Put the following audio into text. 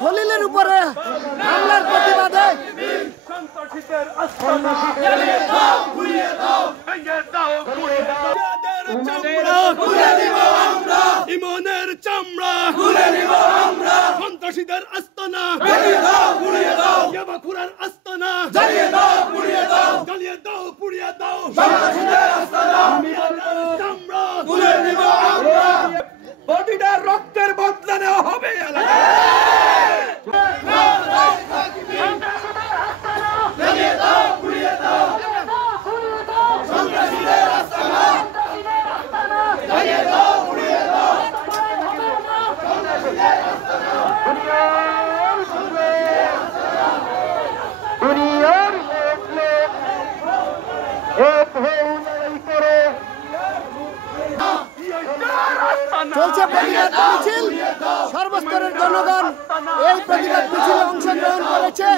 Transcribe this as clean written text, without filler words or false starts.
খলিলের উপরে হামলার প্রতিবাদে সন্ত্রাসীদের আস্তানা জ্বালিয়ে দাও, পুড়িয়ে দাও, ভেঙে দাও, পুড়িয়ে দাও। চামড়া খুলে দিব আমরা, ইমানের চামড়া খুলে দিব আমরা। সন্ত্রাসীদের আস্তানা জ্বালিয়ে দাও, পুড়িয়ে দাও, ইয়াবাখুরের আস্তানা জ্বালিয়ে দাও, পুড়িয়ে দাও, জ্বালিয়ে দাও, পুড়িয়ে দাও। সন্ত্রাসীদের আস্তানা ইমানের চামড়া খুলে দিব আমরা। প্রতিটা রক্তের বদলা নেওয়া হবে। চলছে প্রতিবাদ মিছিল। সর্বস্তরের জনগণ এই প্রতিবাদ মিছিলে অংশগ্রহণ করেছে।